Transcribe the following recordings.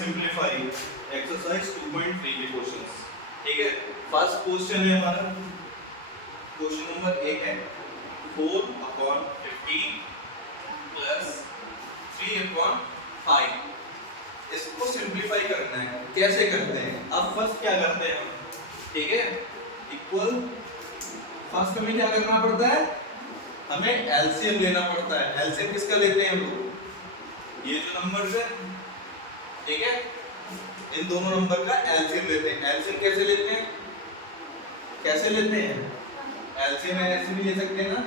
Simplify exercise 2.3 के questions. ठीक है, फर्स्ट क्वेश्चन है हमारा, क्वेश्चन नंबर 1 है 4/15 प्लस 3/5। इसको सिंप्लीफाई करना है। कैसे करते हैं? अब फर्स्ट क्या करते हैं हम, ठीक है, इक्वल फर्स्ट हमें क्या करना पड़ता है, हमें एलसीएम लेना पड़ता है। एलसीएम किसका लेते हैं हम लोग, ये जो नंबर्स है, ठीक है, इन दोनों नंबर का एलसीएम लेते हैं। एलसीएम कैसे लेते हैं, कैसे लेते हैं? एलसीएम ऐसे भी ले सकते हैं ना,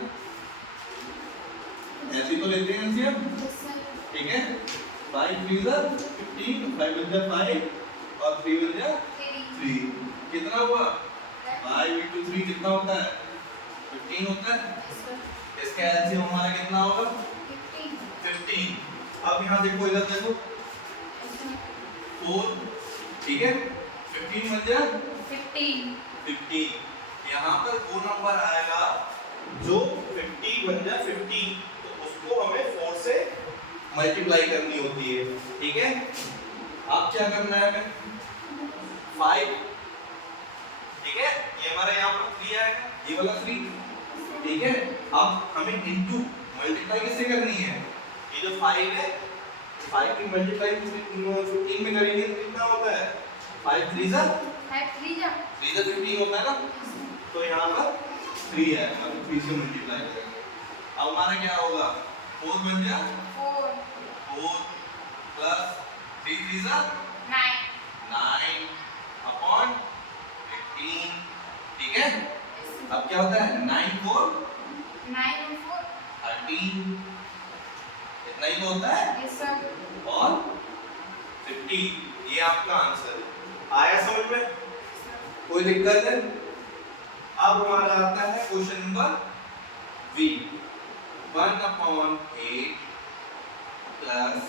ऐसे तो लेते हैं एलसीएम, ठीक है। 5 3 15, 5 1 5 और 3 1 3। कितना हुआ? 5 into 3 कितना होता है? 15 होता है। इसका एलसीएम हमारा कितना होगा? 15। अब यहाँ देखो, इधर देखो 4, ठीक है, 15 बन जाए 15। यहाँ पर वो नंबर आएगा जो 50 बन जाए 50, तो उसको हमें 4 से मल्टीप्लाई करनी होती है, ठीक है। अब क्या करना है हमें, 5, ठीक है, ये हमारा यहाँ पर 3 आएगा, ये वाला 3, ठीक है। अब हमें इनटू मल्टीप्लाई किससे करनी है, ये जो 5 है, 5 की मल्टीप्लाई 15 में करेंगे तो कितना होता है? 5 3 जा 15 होता है ना, तो यहाँ पर 3 है, मतलब 3 से मल्टीप्लाई करेंगे। अब हमारा क्या होगा, 4 बन जा 4 प्लस 3 3 जा 9 अपॉन 15, ठीक है। अब क्या होता है, 9 4 13, इतना ही तो होता है। और 50, ये आपका आंसर है। आया समझ में? कोई दिक्कत है? अब हमारा आता है क्वेश्चन नंबर बी, 1/8 प्लस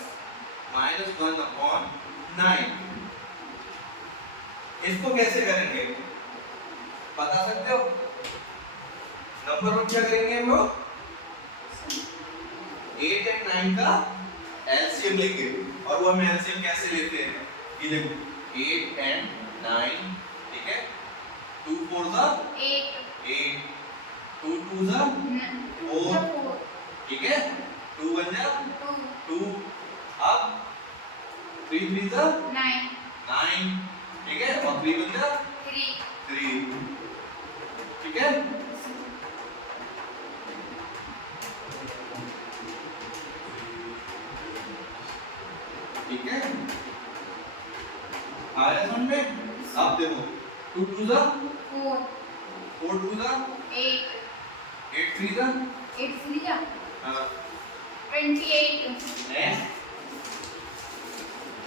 -1/9। इसको कैसे करेंगे, बता सकते हो? नंबर वन क्या करेंगे हम लोग, 8 और 9 का एलसीएम लेंगे। और वो हम एलसीएम कैसे लेते हैं, ये देखो 8 और 9, ठीक है, 2 4 जा 8, 2 2 जा 4, ठीक है, 2 1 जा 2, अब 3 3 जा 9, ठीक है, और 3 1 जा 3, ठीक है। ठीक है, आया समझ में? अब देखो 2 2 जा 4, 4 2 जा 8, 8 3 जा 28 है।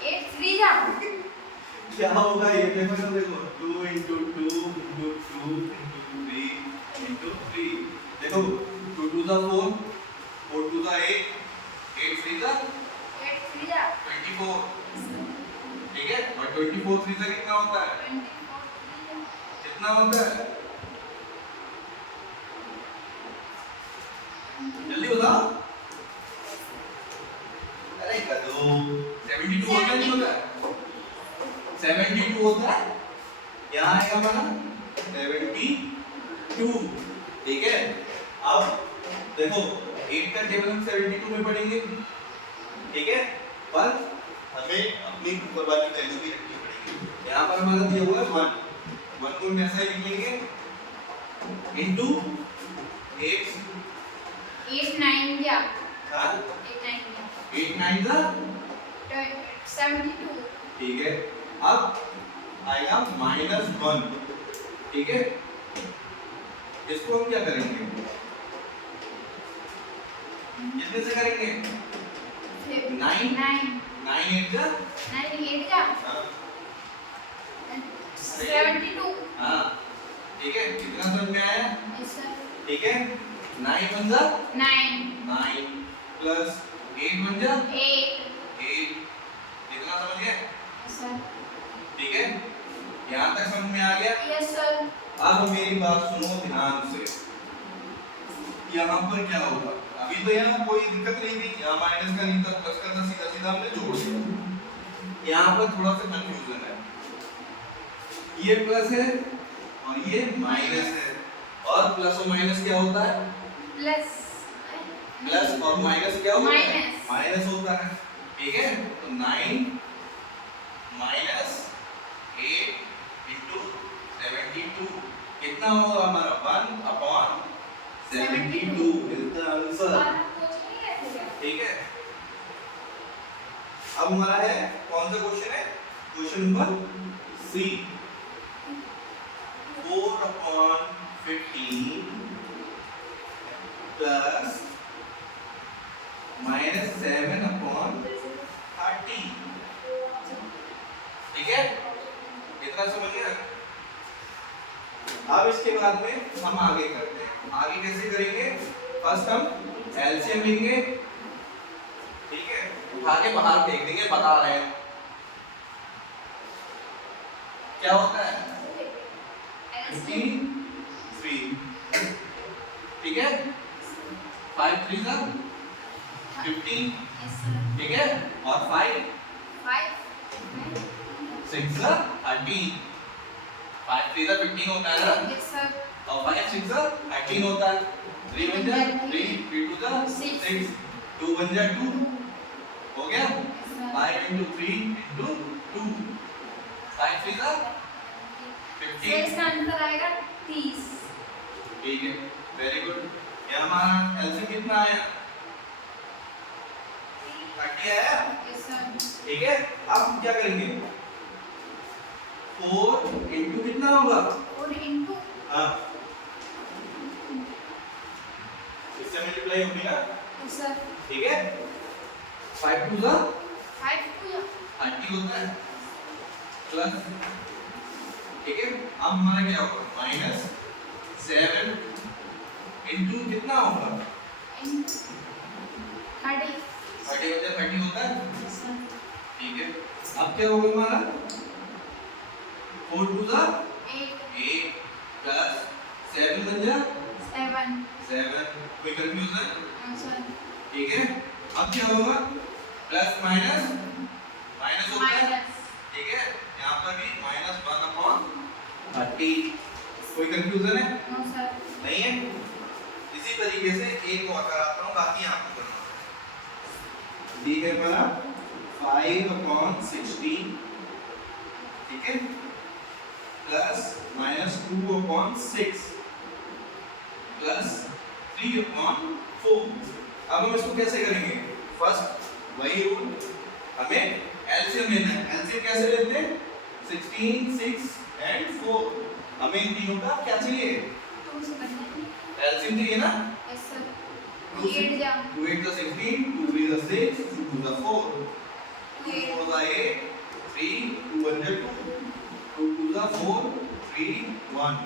8 3 जा क्या होगा, ये देखो ना, देखो 2 into 2 into 2 into 3 into 3, देखो 2 2 जा 4, 4 2 जा 8, 8 3 जा 24, ठीक है, और 24 3 से कितना होता है, कितना होता है, जल्दी बताओ। अरे कर दो, 72 होता है, नहीं होता है? 72 होता है, यहाँ आएगा हमारा 72, ठीक है। अब देखो 8 का टेबल हम 72 में पढ़ेंगे, ठीक है, पर हमें अपनी ऊपर वाली वैल्यू भी रखनी पड़ेगी। यहाँ पर हमारा दिया हुआ है 1 को हम ऐसा ही लिखेंगे इनटू 8 9 जा 72, ठीक है। अब आएगा -1, ठीक है, इसको हम क्या करेंगे, कितने से करेंगे, 9 8 जा 72, हाँ, ठीक है, कितना समझ में आया? ठीक है, 9 1 जा 9 प्लस 8 1 जा 8, कितना समझ गए? ठीक है, यहाँ तक समझ में आ गया? Yes sir. अब मेरी बात सुनो ध्यान से, यहाँ पर क्या होगा, अभी तो यहाँ कोई दिक्कत नहीं थी, यहाँ माइनस का नहीं था, प्लस का था, सीधा सीधा हमने जोड़ दिया। यहाँ पर थोड़ा सा कंफ्यूजन है, ये प्लस है और ये माइनस है, और प्लस और माइनस क्या होता है? प्लस और माइनस क्या होता है? माइनस होता है। ठीक है, तो 9 माइनस 8 इंटू 72 कितना होगा हमारा? 1/72 इज द आंसर। ठीक है, अब हमारा है कौन सा क्वेश्चन है? Question number C. 4/15 प्लस -7/30। ठीक है, इतना समझ गया? अब इसके बाद में हम आगे करते हैं। आगे कैसे करेंगे? फर्स्ट हम एलसीएम लेंगे। ठीक है, उठा के बाहर फेंक देंगे, बता रहे हैं क्या होता है? 53। ठीक है, 5 3 15। ठीक है, और 5 6 13। 5 3 15 होता है ना, और 5 6 13 होता है। 3 1 3 3 2 6 2 1 2 हो गया। 5 into 3 into 2 5 3 15। इसका आंसर आएगा 30। ठीक है, वेरी गुड। ये हमारा एलसीएम कितना आया? 30 आया। Yes sir. ठीक है, अब हम क्या करेंगे? 4 into कितना होगा? 4 into हाँ, इससे मल्टीप्लाई होगी ना। Yes sir. ठीक है, 5 2 30 होता है प्लस। ठीक है, अब हमारा क्या होगा? -7 into कितना होगा? 30। 30 होता है। Yes sir. ठीक है, अब क्या होगा हमारा? 4 2 8 प्लस 7 7 कोई कंफ्यूजन? आंसर। ठीक है, अब क्या होगा? प्लस माइनस होता है। ठीक है, यहाँ पर भी -1/30। कोई कंफ्यूजन है? No sir. नहीं है। इसी तरीके से एक और कराता हूँ, बाकी आपको करना है। डी है हमारा 5/16। ठीक है, प्लस -2/6 प्लस 3/4। अब हम इसको कैसे करेंगे? फर्स्ट वही रूल, हमें एलसीएम लेना है। एलसीएम कैसे लेते हैं? 16 6 and 4। हमें इन तीनों का क्या चाहिए? एलसीएम चाहिए ना। Yes sir. 2 8 जा 2 8 16, 2 3 6, 2 2 4, 2 4 8, 3 2 1 2, 2 2 4 3 1।